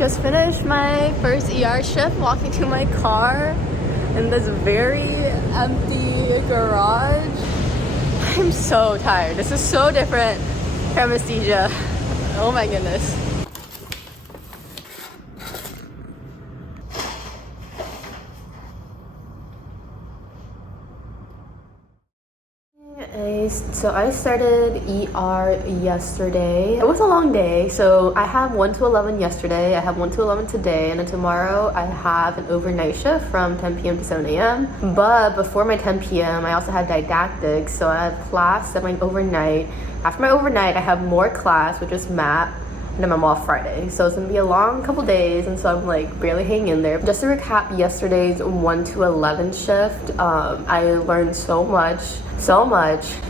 Just finished my first ER shift, walking to my car in this very empty garage. I'm so tired. This is so different from anesthesia. Oh my goodness. So I started ER yesterday. It was a long day. So I have 1 to 11 yesterday. I have 1 to 11 today. And then tomorrow I have an overnight shift from 10 p.m. to 7 a.m. But before my 10 p.m. I also have didactics. So I have class at my overnight. After my overnight I have more class, which is MAP. And then I'm off Friday. So it's gonna be a long couple days, and so I'm like barely hanging in there. Just to recap yesterday's 1 to 11 shift, I learned so much,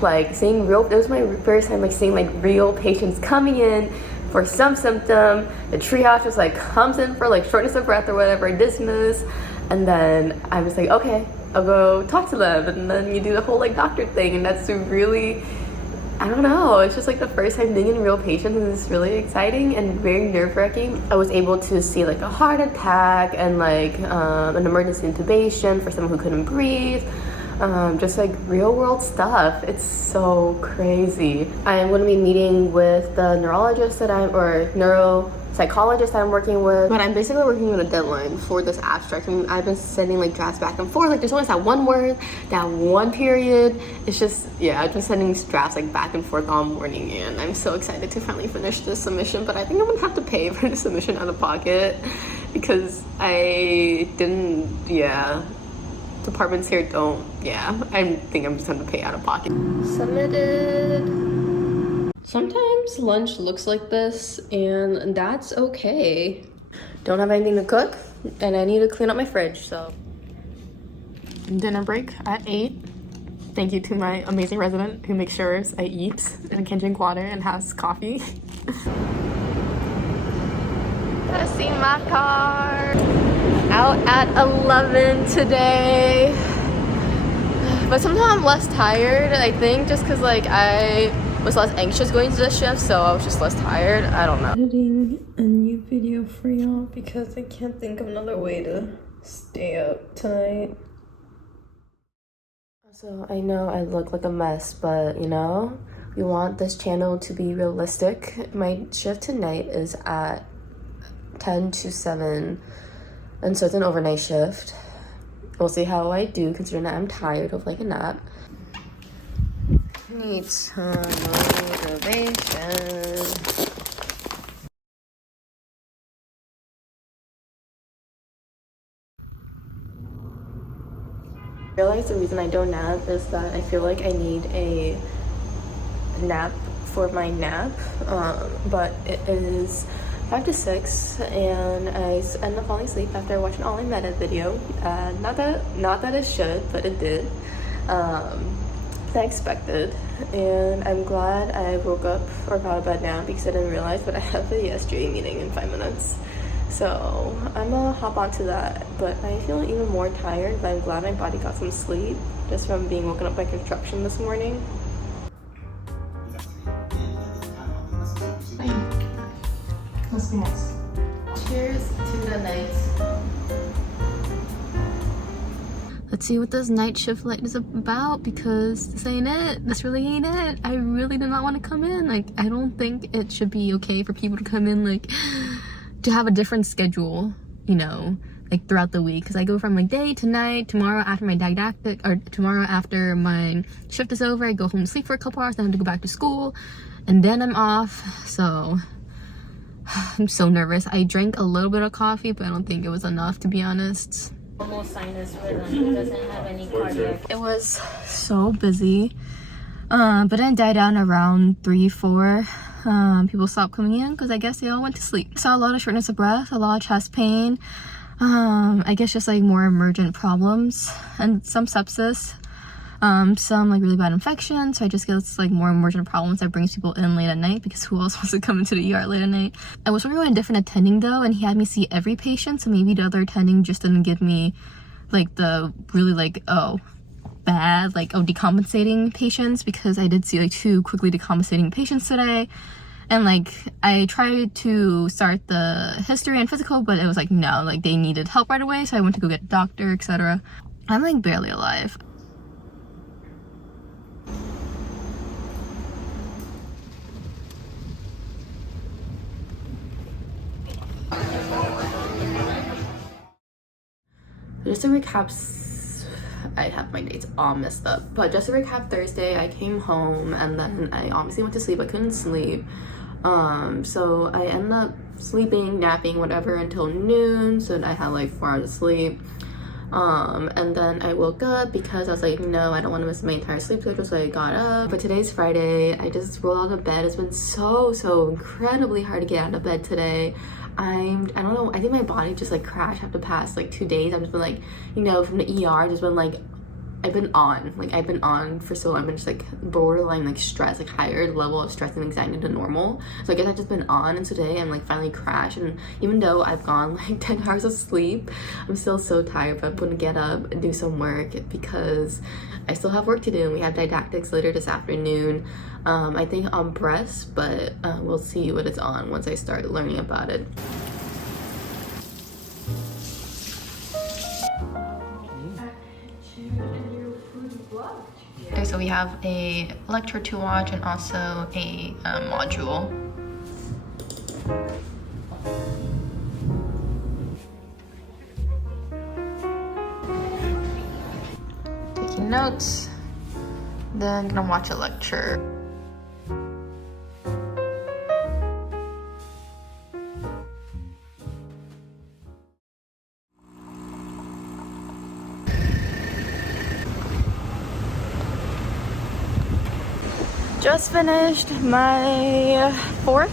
like seeing real, it was my first time like seeing like real patients coming in for some symptom. The triage just like comes in for like shortness of breath or whatever, dismiss, and then I was like, okay, I'll go talk to them, and then you do the whole like doctor thing, and that's really, I don't know, it's just like the first time being in real patients, and it's really exciting and very nerve-wracking. I was able to see like a heart attack and like an emergency intubation for someone who couldn't breathe. Just like real world stuff. It's so crazy. I'm going to be meeting with the neurologist that neuropsychologist I'm working with, but I'm basically working with a deadline for this abstract. I mean, I've been sending like drafts back and forth. Like there's always that one word, that one period. It's just, yeah, I've been sending drafts like back and forth all morning, and I'm so excited to finally finish this submission. But I think I'm gonna have to pay for the submission out of pocket because I didn't, departments here don't, I think I'm just gonna pay out of pocket. Submitted. Sometimes lunch looks like this, and that's okay. Don't have anything to cook, and I need to clean up my fridge, so. Dinner break at 8. Thank you to my amazing resident who makes sure I eat and can drink water and has coffee. Gotta see my car. Out at 11 today. But sometimes I'm less tired, I think, just because like I was less anxious going to the shift, so I was just less tired. I don't know. Editing a new video for y'all because I can't think of another way to stay up tonight. So I know I look like a mess, but you know, we want this channel to be realistic. My shift tonight is at 10 to 7, and so it's an overnight shift. We'll see how I do considering that I'm tired of like a nap. Need some motivation. I realize the reason I don't nap is that I feel like I need a nap for my nap, but it is 5 to 6, and I end up falling asleep after watching all my meta video. Not that it should, but it did. As I expected, and I'm glad I woke up or got out of bed now because I didn't realize that I have a SGA meeting in 5 minutes. So I'm gonna hop onto that, but I feel even more tired, but I'm glad my body got some sleep just from being woken up by construction this morning. Cheers to the night. Let's see what this night shift light is about, because this ain't it. This really ain't it. I really do not want to come in. Like, I don't think it should be okay for people to come in, like, to have a different schedule, you know, like throughout the week. Because I go from like day to night. Tomorrow after my didactic, or tomorrow after my shift is over, I go home to sleep for a couple hours, then I have to go back to school, and then I'm off. So I'm so nervous. I drank a little bit of coffee, but I don't think it was enough, to be honest. Almost sinus rhythm. It doesn't have any cardiac. It was so busy, but then died down around 3-4. People stopped coming in because I guess they all went to sleep. Saw a lot of shortness of breath, a lot of chest pain. I guess just like more emergent problems and some sepsis. Some like really bad infections, so I just guess like more emergent problems that brings people in late at night, because who else wants to come into the ER late at night? I was working with a different attending though, and he had me see every patient, so maybe the other attending just didn't give me like the really like decompensating patients, because I did see like 2 quickly decompensating patients today, And like I tried to start the history and physical, but it was like no, like they needed help right away, so I went to go get a doctor, etc. I'm like barely alive. Just to recap, I have my dates all messed up, but just to recap, Thursday I came home and then I obviously went to sleep. I couldn't sleep, so I ended up sleeping, napping, whatever, until noon, so I had like 4 hours of sleep. And then I woke up because I was like, no, I don't want to miss my entire sleep schedule, so I got up. But today's Friday. I just rolled out of bed. It's been so incredibly hard to get out of bed today. I don't know, I think my body just like crashed after the past like 2 days. I've just been like, you know, from the ER, just been like, I've been on for so long. I've been just like borderline like stress, like higher level of stress and anxiety than normal. So I guess I've just been on, and today I'm like finally crashed. And even though I've gone like 10 hours of sleep, I'm still so tired, but I'm gonna get up and do some work because I still have work to do, and we have didactics later this afternoon. I think on breasts, but we'll see what it's on once I start learning about it. Okay, so we have a lecture to watch and also a module. Taking notes, then gonna watch a lecture. Just finished my fourth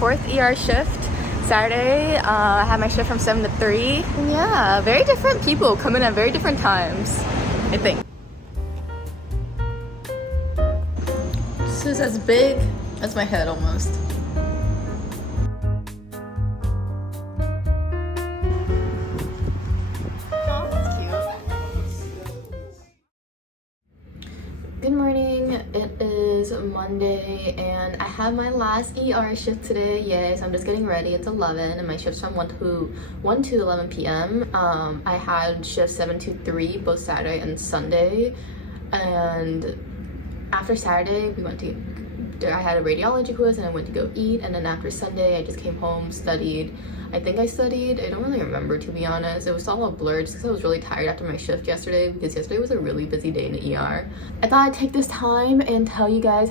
ER shift Saturday. I had my shift from 7 to 3. And yeah, very different people come in at very different times, I think. This is as big as my head almost. Good morning, it is Monday and I have my last ER shift today. Yay, so I'm just getting ready. It's 11 and my shift's from 1 to 11 p.m. I had shift 7 to 3 both Saturday and Sunday, and after Saturday I had a radiology quiz and I went to go eat, and then after Sunday I just came home, studied. I think I studied. I don't really remember, to be honest. It was all a blur just because I was really tired after my shift yesterday, because yesterday was a really busy day in the ER. I thought I'd take this time and tell you guys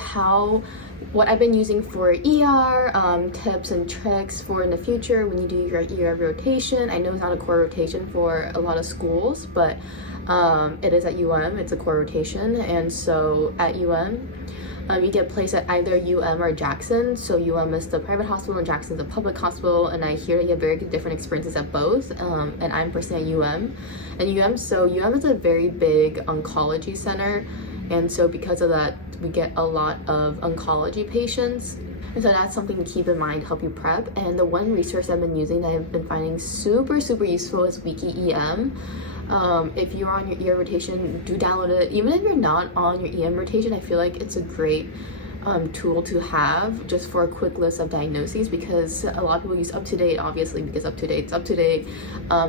what I've been using for ER, tips and tricks for in the future when you do your ER rotation. I know it's not a core rotation for a lot of schools, but it is at UM. It's a core rotation, and so at UM, you get placed at either UM or Jackson. So UM is the private hospital and Jackson is the public hospital, and I hear you have very different experiences at both. And I'm personally at UM. And UM is a very big oncology center, and so because of that, we get a lot of oncology patients. And so that's something to keep in mind to help you prep. And the one resource I've been using that I've been finding super useful is Wiki EM. If you're on your ER rotation, do download it. Even if you're not on your EM rotation, I feel like it's a great tool to have just for a quick list of diagnoses, because a lot of people use UpToDate, obviously, because UpToDate's UpToDate.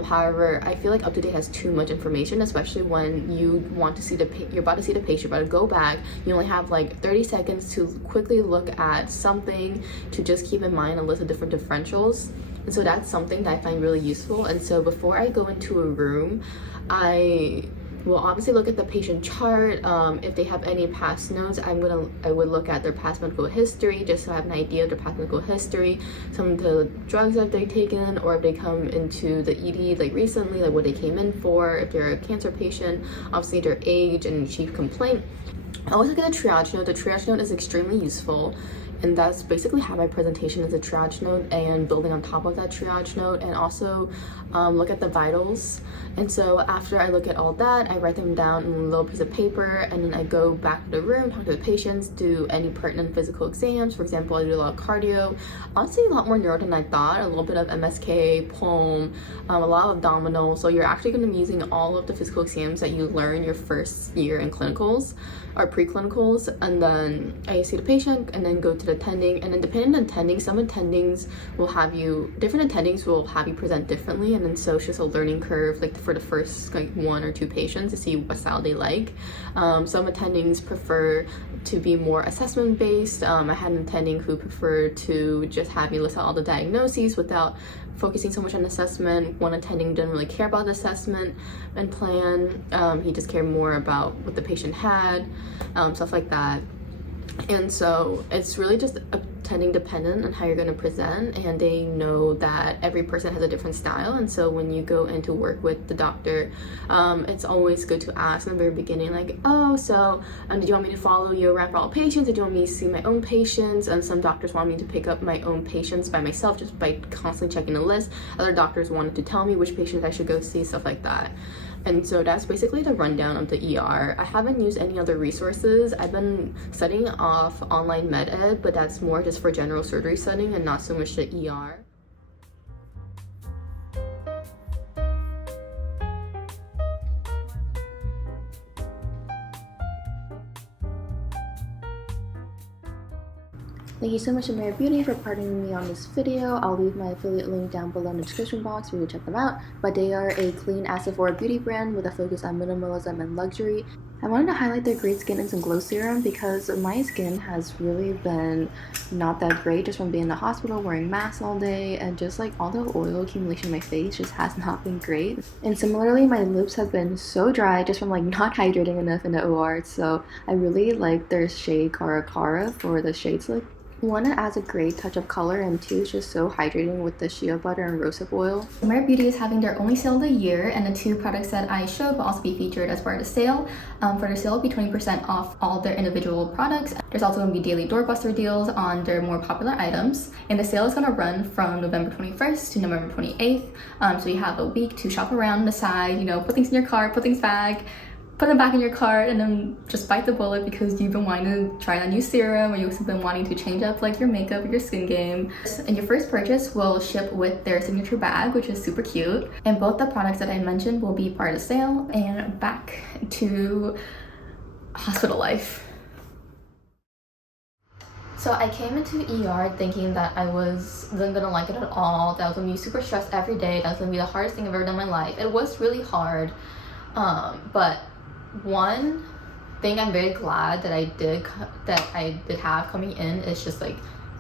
However, I feel like UpToDate has too much information, especially when you want to see you're about to see the patient, you're about to go back. You only have like 30 seconds to quickly look at something, to just keep in mind a list of different differentials. And so that's something that I find really useful. And so before I go into a room, I will obviously look at the patient chart. If they have any past notes, I would look at their past medical history, just so I have an idea of their past medical history, some of the drugs that they've taken, or if they come into the ED like recently, like what they came in for, if they're a cancer patient, obviously their age and chief complaint. I always look at a triage note. The triage note is extremely useful, and that's basically how my presentation is, a triage note and building on top of that triage note, and also look at the vitals. And so after I look at all that, I write them down in a little piece of paper, and then I go back to the room, talk to the patients, do any pertinent physical exams. For example, I do a lot of cardio, honestly a lot more neuro than I thought, a little bit of MSK, pulm, a lot of abdominal. So you're actually going to be using all of the physical exams that you learn your first year in clinicals or pre-clinicals. And then I see the patient and then go to interested in attending. And then depending on attending, some attendings will have you, different attendings will have you present differently, and then so it's just a learning curve, like for the first like 1 or 2 patients to see what style they like. Some attendings prefer to be more assessment based. I had an attending who preferred to just have me list out all the diagnoses without focusing so much on assessment. One attending didn't really care about the assessment and plan. He just cared more about what the patient had, stuff like that. And so it's really just attending dependent on how you're going to present, and they know that every person has a different style. And so when you go in to work with the doctor, it's always good to ask in the very beginning, like, oh, so did you want me to follow your referral patients, or do you want me to see my own patients? And some doctors want me to pick up my own patients by myself just by constantly checking the list. Other doctors wanted to tell me which patients I should go see, stuff like that. And so that's basically the rundown of the ER. I haven't used any other resources. I've been studying off online med ed, but that's more just for general surgery setting and not so much the ER. Thank you so much to Mary Beauty for partnering with me on this video. I'll leave my affiliate link down below in the description box for you to check them out. But they are a clean acid-forward beauty brand with a focus on minimalism and luxury. I wanted to highlight their Great Skin and Some Glow Serum because my skin has really been not that great just from being in the hospital, wearing masks all day, and just like all the oil accumulation in my face just has not been great. And similarly, my lips have been so dry just from like not hydrating enough in the OR. So I really like their shade Cara for the shade slip. One, it adds a great touch of color, and 2, it's just so hydrating with the shea butter and rosehip oil. Mary Beauty is having their only sale of the year, and the 2 products that I showed will also be featured as part of the sale. For their sale, it'll be 20% off all their individual products. There's also going to be daily doorbuster deals on their more popular items, and the sale is going to run from November 21st to November 28th. So you have a week to shop around, decide, you know, put things in your cart, put things back, put them back in your cart, and then just bite the bullet because you've been wanting to try that new serum, or you've been wanting to change up like your makeup or your skin game. And your first purchase will ship with their signature bag, which is super cute. And both the products that I mentioned will be part of the sale. And back to hospital life. So I came into ER thinking that I wasn't gonna like it at all, that I was gonna be super stressed every day, that was gonna be the hardest thing I've ever done in my life. It was really hard, but one thing I'm very glad that I did have coming in is just like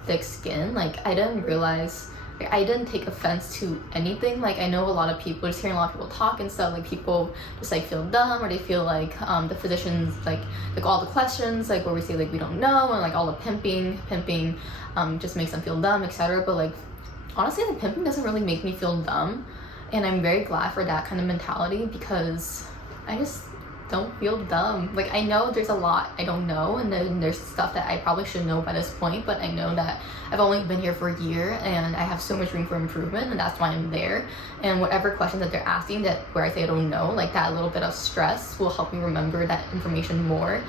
thick skin. Like I didn't realize, like, I didn't take offense to anything. Like I know a lot of people, just hearing a lot of people talk and stuff, like people just like feel dumb, or they feel like the physicians like all the questions like where we say like we don't know, and like all the pimping just makes them feel dumb, etc. But like honestly, the pimping doesn't really make me feel dumb, and I'm very glad for that kind of mentality because I just don't feel dumb. Like I know there's a lot I don't know, and then there's stuff that I probably should know by this point, but I know that I've only been here for a year and I have so much room for improvement, and that's why I'm there. And whatever questions that they're asking that where I say I don't know, like that little bit of stress will help me remember that information more,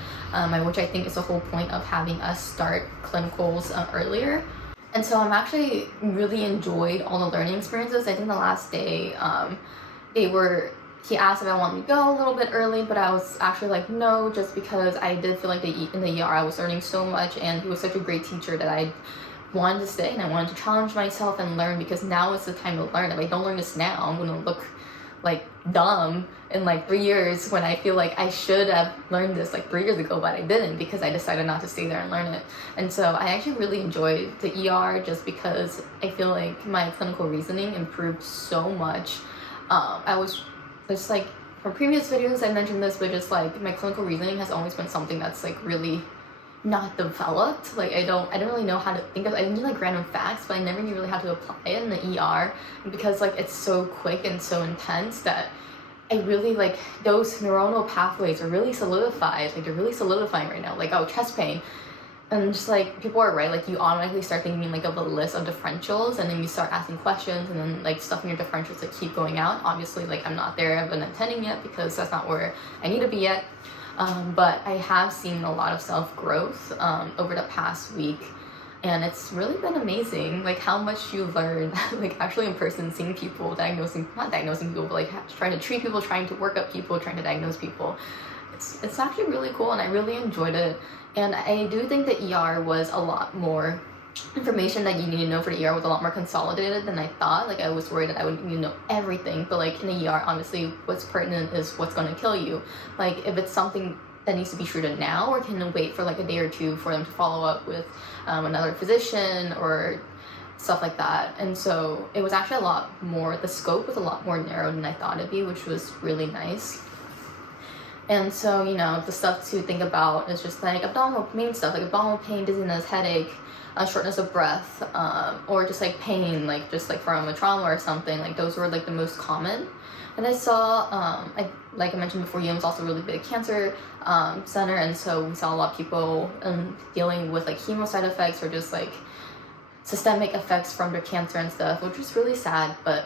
which I think is the whole point of having us start clinicals earlier. And so I'm actually really enjoyed all the learning experiences. I think the last day he asked if I wanted to go a little bit early, but I was actually like, no, just because I did feel like in the ER I was learning so much, and he was such a great teacher that I wanted to stay, and I wanted to challenge myself and learn, because now is the time to learn. If I don't learn this now, I'm gonna look like dumb in like 3 years when I feel like I should have learned this like 3 years ago, but I didn't because I decided not to stay there and learn it. And so I actually really enjoyed the ER just because I feel like my clinical reasoning improved so much. Just like from previous videos I mentioned this, but just like my clinical reasoning has always been something that's like really not developed. Like I don't really know how to think of, I knew like random facts, but I never knew really how to apply it in the ER, because like it's so quick and so intense that I really like those neuronal pathways are really solidified. Like they're really solidifying right now. Like, oh, chest pain. And just like people are right, like you automatically start thinking like of a list of differentials, and then you start asking questions, and then like stuff in your differentials that keep going out. Obviously, like I'm not there, I've been attending yet because that's not where I need to be yet. But I have seen a lot of self-growth over the past week, and it's really been amazing, like how much you learn like actually in person, seeing people, not diagnosing people, but like trying to treat people, trying to work up people, trying to diagnose people. it's actually really cool, and I really enjoyed it. And I do think the ER was a lot more information that you need to know for the ER was a lot more consolidated than I thought. Like, I was worried that I would need to know everything, but like in the ER, honestly, what's pertinent is what's going to kill you. Like, if it's something that needs to be treated now, or can wait for like a day or two for them to follow up with another physician or stuff like that. And so it was actually a lot more, the scope was a lot more narrow than I thought it'd be, which was really nice. And so, you know, the stuff to think about is just like abdominal pain stuff, like abdominal pain, dizziness, headache, shortness of breath, or just like pain, like just like from a trauma or something. Like, those were like the most common. And I saw, like I mentioned before, UM is also a really big cancer center, and so we saw a lot of people dealing with like chemo side effects or just like systemic effects from their cancer and stuff, which was really sad. But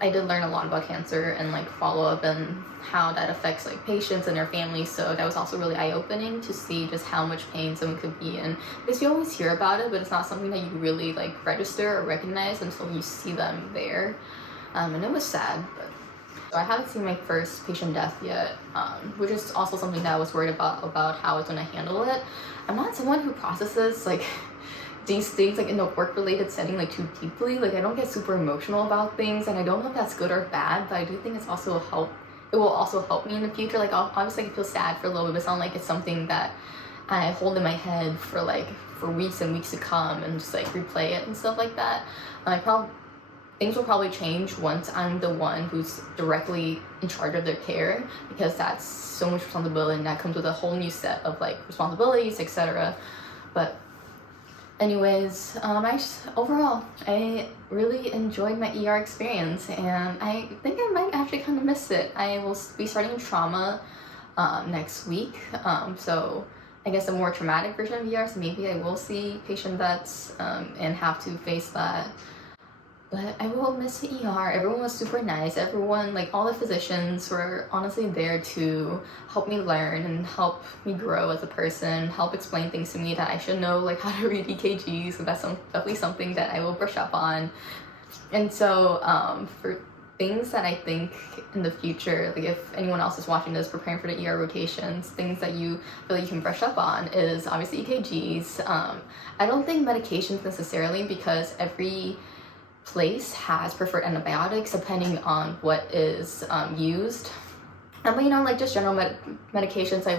I did learn a lot about cancer and like follow-up and how that affects like patients and their families, so that was also really eye-opening to see just how much pain someone could be in, because you always hear about it, but it's not something that you really like register or recognize until you see them there. And it was sad. But so I haven't seen my first patient death yet, which is also something that I was worried about how I was going to handle it. I'm not someone who processes like these things like in a work-related setting like too deeply. Like, I don't get super emotional about things, and I don't know if that's good or bad, but I do think it's also it will also help me in the future. Like, obviously I feel sad for a little bit, but it's not like it's something that I hold in my head for weeks and weeks to come and just like replay it and stuff like that. Things will probably change once I'm the one who's directly in charge of their care, because that's so much responsibility, and that comes with a whole new set of like responsibilities, etc. But anyways, overall, I really enjoyed my ER experience, and I think I might actually kind of miss it. I will be starting trauma next week, so I guess a more traumatic version of ER, so maybe I will see patient deaths and have to face that. But I will miss the ER. Everyone was super nice. Everyone, like all the physicians, were honestly there to help me learn and help me grow as a person, help explain things to me that I should know, like how to read EKGs. So that's definitely something that I will brush up on. And so for things that I think in the future, like if anyone else is watching this, preparing for the ER rotations, things that you feel like you can brush up on is obviously EKGs. I don't think medications necessarily, because every place has preferred antibiotics depending on what is used. But you know, like just general medications, like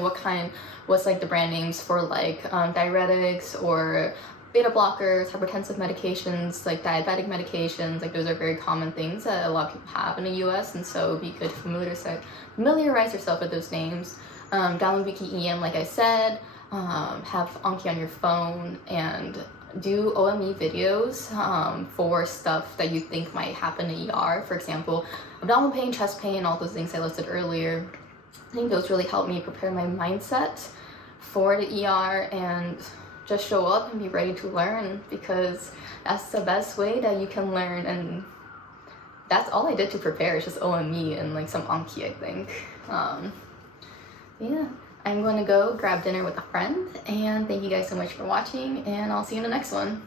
what's like the brand names for like diuretics or beta blockers, hypertensive medications, like diabetic medications, like those are very common things that a lot of people have in the US, and so it'd be good to familiarize yourself with those names. Download Wiki EM, like I said, have Anki on your phone, and do OME videos for stuff that you think might happen in ER. For example, abdominal pain, chest pain, all those things I listed earlier. I think those really help me prepare my mindset for the ER and just show up and be ready to learn, because that's the best way that you can learn. And that's all I did to prepare, is just OME and like some Anki, I think. Yeah. I'm going to go grab dinner with a friend, and thank you guys so much for watching, and I'll see you in the next one.